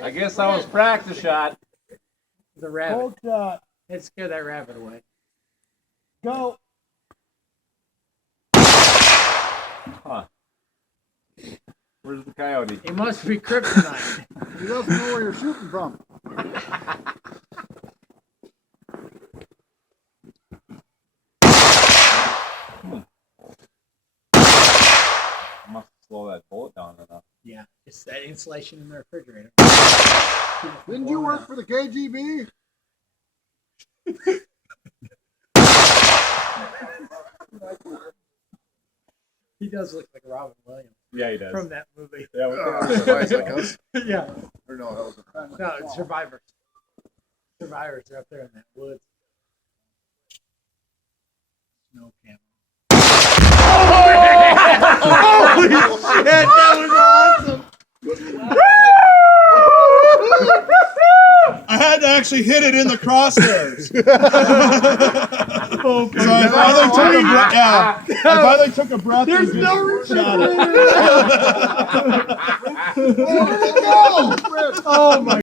I guess I was practice shot. The rabbit. Cold shot. It scared that rabbit away. Go. Huh. Where's the coyote? It must be kryptonite. He doesn't know where you're shooting from. I must slow that bullet down enough. Yeah, it's that insulation in the refrigerator. Didn't you work for the KGB? He does look like Robin Williams Yeah, he does. from that movie. Yeah, Like us? Yeah. Or no, that was a No, it's Survivors. Survivors are up there in that woods. Snow camp. Holy shit, that was awesome. I had to actually hit it in the crosshairs. So I finally took a breath. Yeah, I finally took a breath. There's no refrigerator. Where did it go? Oh my